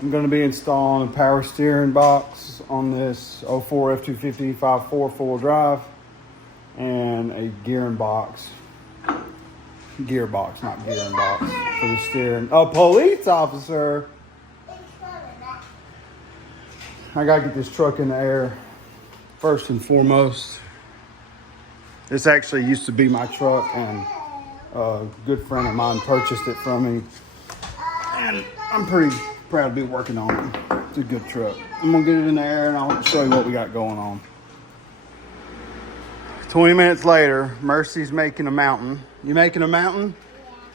I'm going to be installing a power steering box on this 04 F250 5.4 four-wheel drive and a gearing box. Gearbox, not gearing box, for the steering. A police officer! I gotta get this truck in the air first and foremost. This actually used to be my truck, and a good friend of mine purchased it from me. And I'm pretty proud to be working on it. It's a good truck. I'm gonna get it in the air and I'll show you what we got going on. 20 minutes later, Mercy's making a mountain. You making a mountain? Yeah.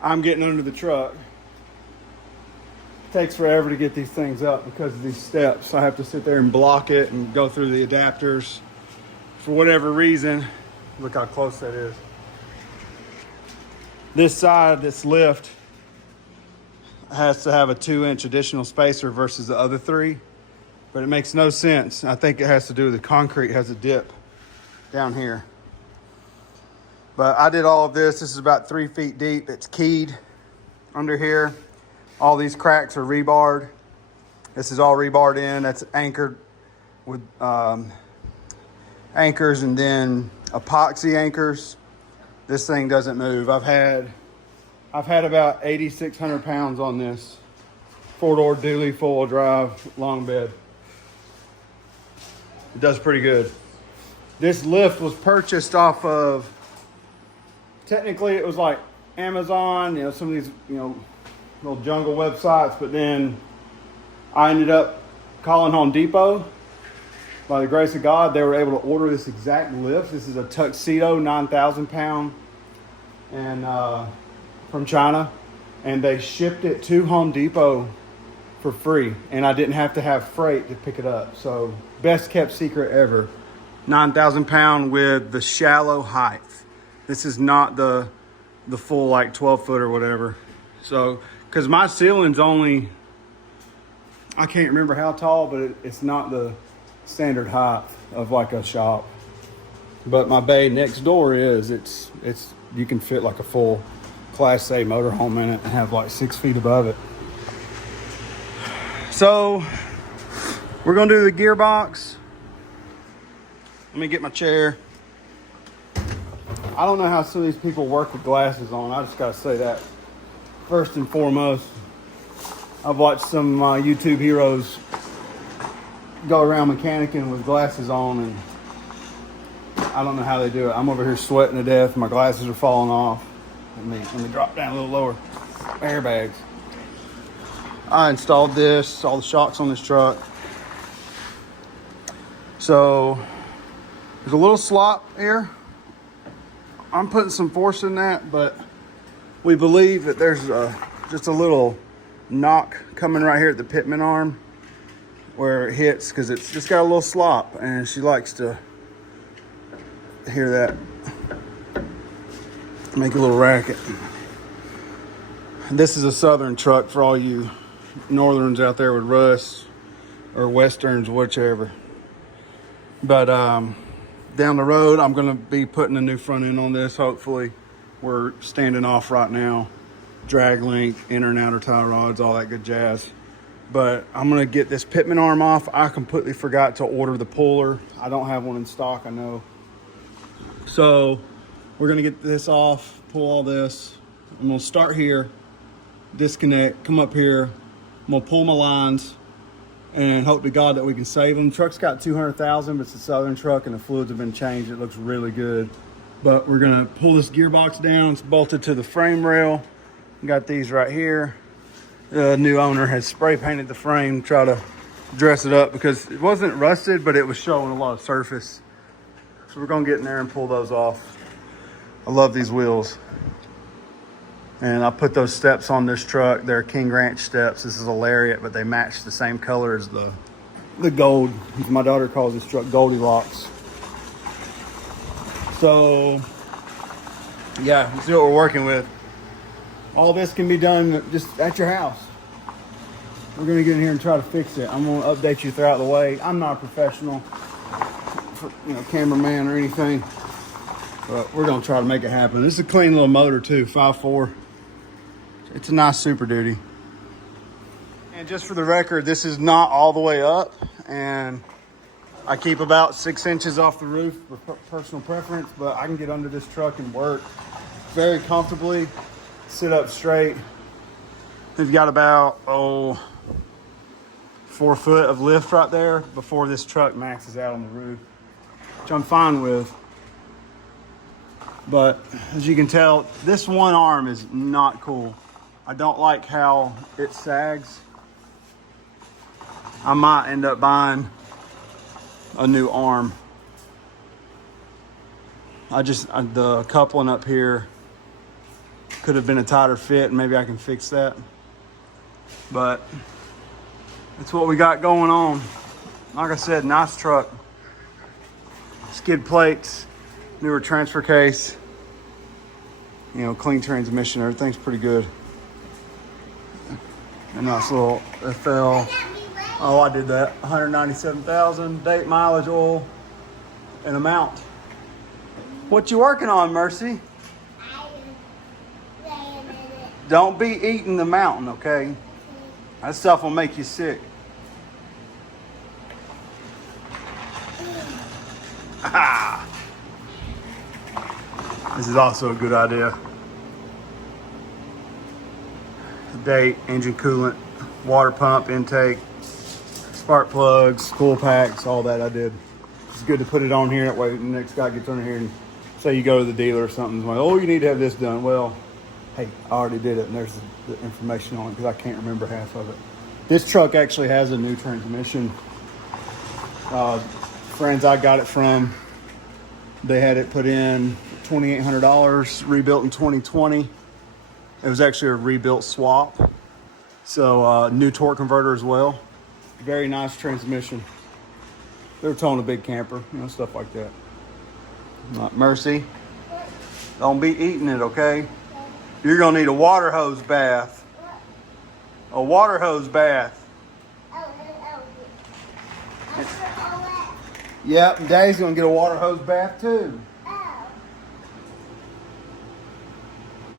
I'm getting under the truck. It takes forever to get these things up because of these steps. I have to sit there and block it and go through the adapters. For whatever reason, look how close that is. This side, this lift, has to have a 2-inch additional spacer versus the other 3. But it makes no sense. I think it has to do with the concrete has a dip down here. But I did all of this. This is about 3 feet deep. It's keyed under here. All these cracks are rebarred. This is all rebarred in. That's anchored with anchors and then epoxy anchors. This thing doesn't move. I've had about 8,600 pounds on this 4-door dually 4-wheel drive long bed. It does pretty good. This lift was purchased off of, technically it was like Amazon, some of these, little jungle websites, but then I ended up calling Home Depot. By the grace of God, they were able to order this exact lift. This is a Tuxedo 9,000 pound and from China, and they shipped it to Home Depot for free, and I didn't have to have freight to pick it up. So best kept secret ever. 9,000 pound with the shallow height. This is not the full like 12 foot or whatever. So because my ceiling's only, I can't remember how tall, but it's not the standard height of like a shop. But my bay next door is, it's you can fit like a full Class A motorhome in it and have like 6 feet above it. So we're gonna do the gearbox. Let me get my chair. I don't know how some of these people work with glasses on. I just gotta say that first and foremost. I've watched some YouTube heroes go around mechanicking with glasses on, and I don't know how they do it. I'm over here sweating to death. My glasses are falling off. Let me drop down a little lower. Airbags. I installed this, all the shocks on this truck. So there's a little slop here. I'm putting some force in that, but we believe that there's just a little knock coming right here at the pitman arm where it hits, because it's just got a little slop, and she likes to hear that make a little racket. This is a Southern truck for all you Northerns out there with Russ, or Westerns, whichever. But down the road, I'm gonna be putting a new front end on this, hopefully. We're standing off right now. Drag link, inner and outer tie rods, all that good jazz. But I'm gonna get this pitman arm off. I completely forgot to order the puller. I don't have one in stock, I know. So we're gonna get this off, pull all this. I'm gonna start here, disconnect, come up here. I'm gonna pull my lines and hope to God that we can save them. Truck's got 200,000, but it's a Southern truck and the fluids have been changed. It looks really good. But we're gonna pull this gearbox down. It's bolted to the frame rail. Got these right here. The new owner has spray painted the frame, try to dress it up because it wasn't rusted, but it was showing a lot of surface. So we're gonna get in there and pull those off. I love these wheels. And I put those steps on this truck. They're King Ranch steps. This is a Lariat, but they match the same color as the gold. My daughter calls this truck Goldilocks. So, yeah, let's see what we're working with. All this can be done just at your house. We're gonna get in here and try to fix it. I'm gonna update you throughout the way. I'm not a professional, cameraman or anything, but we're gonna try to make it happen. This is a clean little motor too, 5.4. It's a nice Super Duty. And just for the record, this is not all the way up, and I keep about 6 inches off the roof for personal preference, but I can get under this truck and work very comfortably, sit up straight. We've got about 4 foot of lift right there before this truck maxes out on the roof, which I'm fine with. But as you can tell, this one arm is not cool. I don't like how it sags. I might end up buying a new arm. The coupling up here could have been a tighter fit, and maybe I can fix that. But that's what we got going on. Like I said, nice truck. Skid plates, newer transfer case, you know, clean transmission, everything's pretty good. A nice little FL. Oh, I did that. 197,000, date, mileage, oil, and amount. What you working on, Mercy? Don't be eating the mountain, okay? That stuff will make you sick. This is also a good idea. Date, engine coolant, water pump intake, spark plugs, cool packs, all that I did. It's good to put it on here. That way the next guy gets on here and say you go to the dealer or something. Like, oh, you need to have this done. Well, hey, I already did it, and there's the information on it because I can't remember half of it. This truck actually has a new transmission. Friends I got it from, they had it put in $2,800, rebuilt in 2020. It was actually a rebuilt swap. So new torque converter as well. Very nice transmission. They were towing a big camper, you know, stuff like that. Mercy, don't be eating it, okay? You're gonna need a water hose bath. A water hose bath. Yep, Daddy's gonna get a water hose bath too.